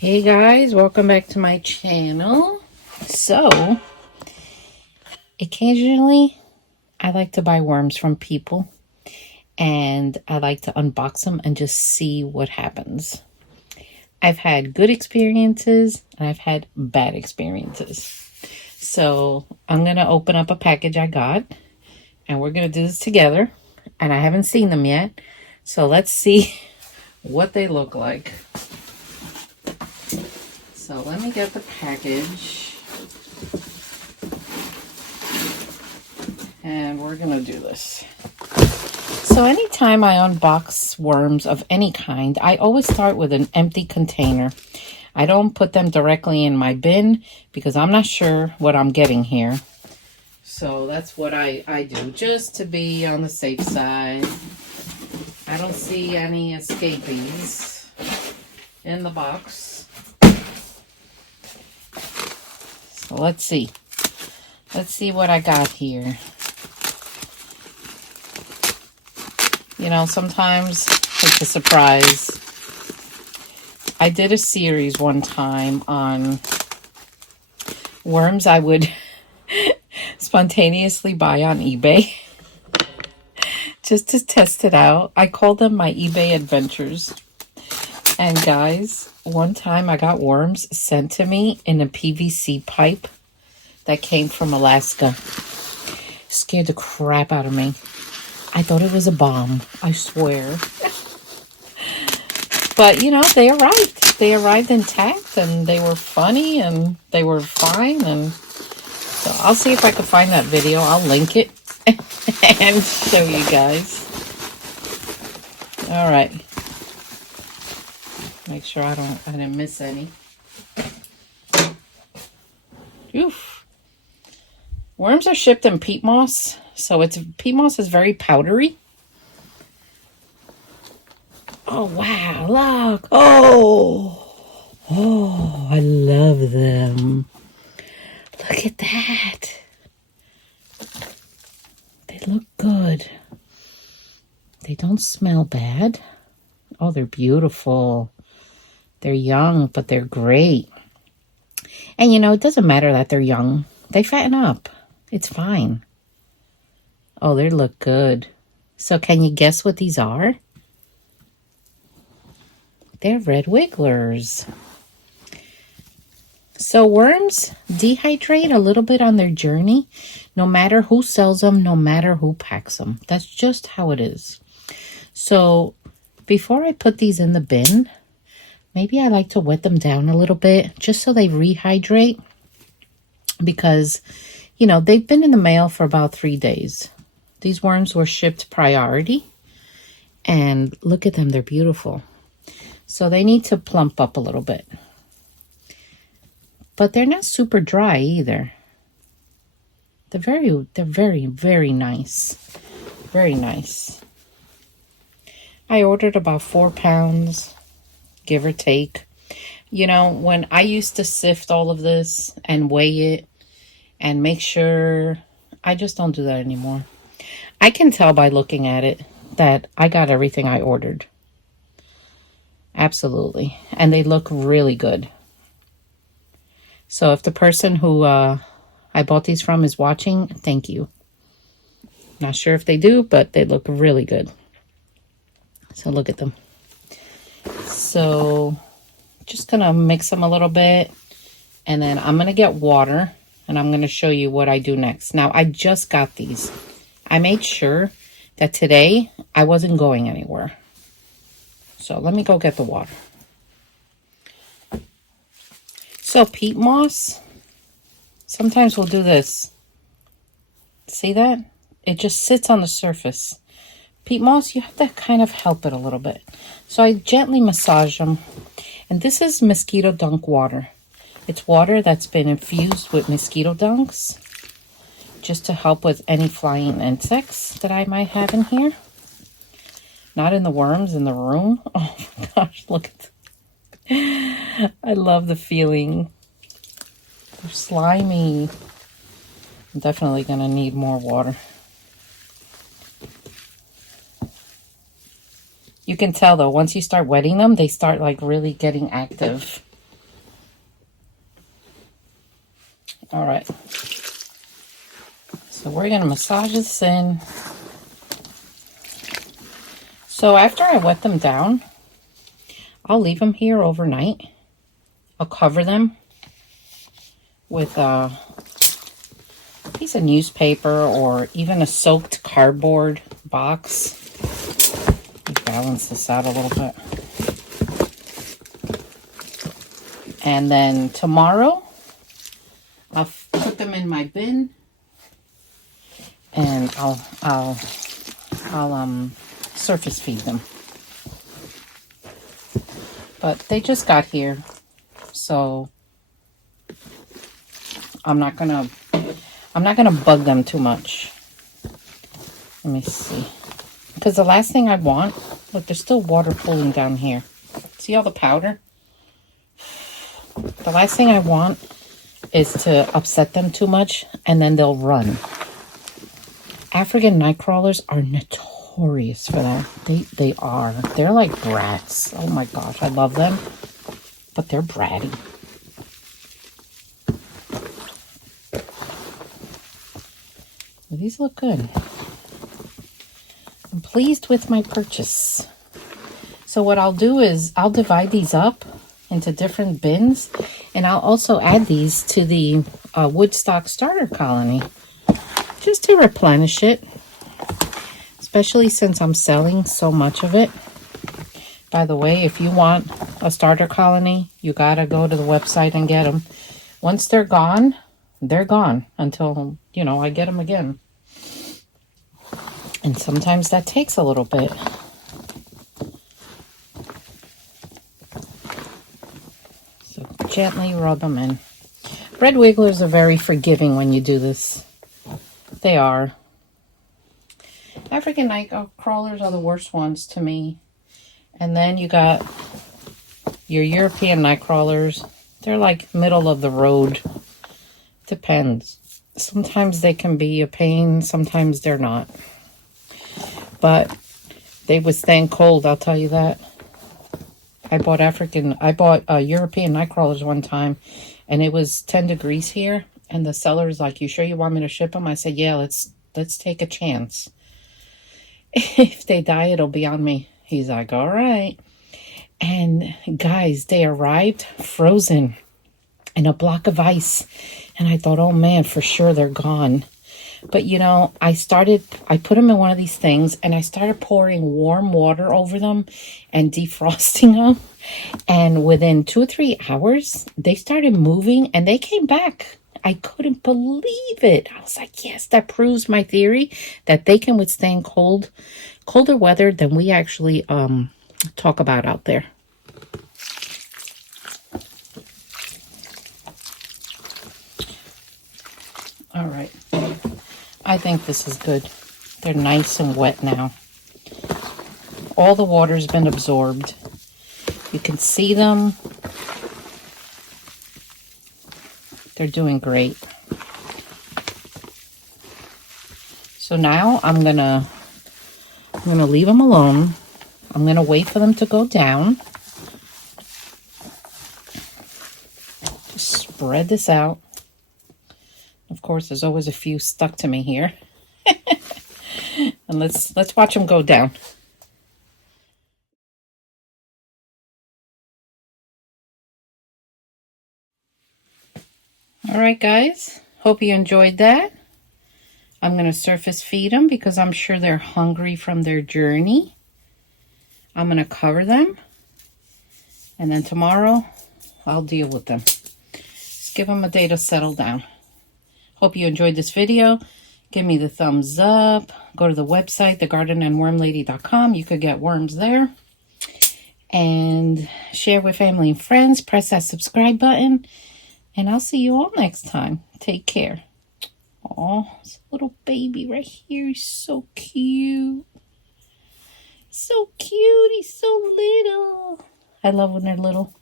Hey guys, welcome back to my channel. So, occasionally I like to buy worms from people and I like to unbox them and just see what happens. I've had good experiences and I've had bad experiences. So, I'm going to open up a package I got and we're going to do this together. And I haven't seen them yet. So, let's see what they look like. So let me get the package and we're gonna do this. So anytime I unbox worms of any kind, I always start with an empty container. I don't put them directly in my bin because I'm not sure what I'm getting here. So that's what I do, just to be on the safe side. I don't see any escapees in the box. So let's see. Let's see what I got here. You know, sometimes it's a surprise. I did a series one time on worms I would spontaneously buy on eBay just to test it out. I called them my eBay adventures. And guys, one time I got worms sent to me in a PVC pipe that came from Alaska. Scared the crap out of me. I thought it was a bomb, I swear. But, you know, they arrived. They arrived intact and they were funny and they were fine. And so I'll see if I can find that video. I'll link it and show you guys. All right. Make sure I didn't miss any. Oof. Worms are shipped in peat moss, so peat moss is very powdery. Oh wow, look. Oh, I love them. Look at that. They look good. They don't smell bad. Oh, they're beautiful. They're young, but they're great. And, you know, it doesn't matter that they're young. They fatten up. It's fine. Oh, they look good. So can you guess what these are? They're red wigglers. So worms dehydrate a little bit on their journey, no matter who sells them, no matter who packs them. That's just how it is. So before I put these in the bin, maybe I like to wet them down a little bit just so they rehydrate because, you know, they've been in the mail for about 3 days. These worms were shipped priority and look at them, they're beautiful. So they need to plump up a little bit. But they're not super dry either. They're very, very nice. Very nice. I ordered about 4 pounds. Give or take. You know, when I used to sift all of this and weigh it and make sure, I just don't do that anymore. I can tell by looking at it that I got everything I ordered. Absolutely. And they look really good. So if the person who I bought these from is watching, thank you. Not sure if they do, but they look really good. So look at them. So just gonna mix them a little bit and then I'm gonna get water and I'm gonna show you what I do next. Now I just got these. I made sure that today I wasn't going anywhere. So let me go get the water. So peat moss, sometimes we'll do this. See that? It just sits on the surface. Peat moss, you have to kind of help it a little bit. So I gently massage them. And this is mosquito dunk water. It's water that's been infused with mosquito dunks just to help with any flying insects that I might have in here. Not in the worms in the room. Oh my gosh, look at them. I love the feeling. They're slimy. I'm definitely going to need more water. You can tell though, once you start wetting them, they start like really getting active. All right. So we're going to massage this in. So after I wet them down, I'll leave them here overnight. I'll cover them with a piece of newspaper or even a soaked cardboard box. Balance this out a little bit. And then tomorrow, I'll put them in my bin, and I'll surface feed them. But they just got here, so I'm not gonna bug them too much. Let me see, because the last thing I want, look, there's still water pooling down here. See all the powder? The last thing I want is to upset them too much, and then they'll run. African night crawlers are notorious for that. They are. They're like brats. Oh my gosh, I love them, but they're bratty. These look good. I'm pleased with my purchase. So what I'll do is I'll divide these up into different bins, and I'll also add these to the Woodstock starter colony just to replenish it, especially since I'm selling so much of it. By the way, if you want a starter colony, you gotta go to the website and get them. Once they're gone until, you know, I get them again. And sometimes that takes a little bit. So gently rub them in. Red wigglers are very forgiving when you do this. They are. African night crawlers are the worst ones to me. And then you got your European night crawlers. They're like middle of the road. Depends. Sometimes they can be a pain, sometimes they're not. But they withstand cold, I'll tell you that. I bought European night crawlers one time, and it was 10 degrees here, and the seller's like, "You sure you want me to ship them?" I said, "Yeah, let's take a chance. If they die, it'll be on me." He's like, "All right." And guys, they arrived frozen in a block of ice, and I thought, oh man, for sure they're gone. But you know, I put them in one of these things, and I started pouring warm water over them and defrosting them. And within 2 or 3 hours, they started moving and they came back. I couldn't believe it. I was like, yes, that proves my theory that they can withstand colder weather than we actually talk about out there. All right. I think this is good. They're nice and wet now. All the water's been absorbed. You can see them. They're doing great. So now I'm gonna leave them alone. I'm gonna wait for them to go down. Just spread this out. Of course, there's always a few stuck to me here. And let's watch them go down. All right, guys. Hope you enjoyed that. I'm going to surface feed them because I'm sure they're hungry from their journey. I'm going to cover them. And then tomorrow, I'll deal with them. Just give them a day to settle down. Hope you enjoyed this video. Give me the thumbs up. Go to the website, thegardenandwormlady.com. You could get worms there. And share with family and friends. Press that subscribe button. And I'll see you all next time. Take care. Oh, this little baby right here. He's so cute. So cute. He's so little. I love when they're little.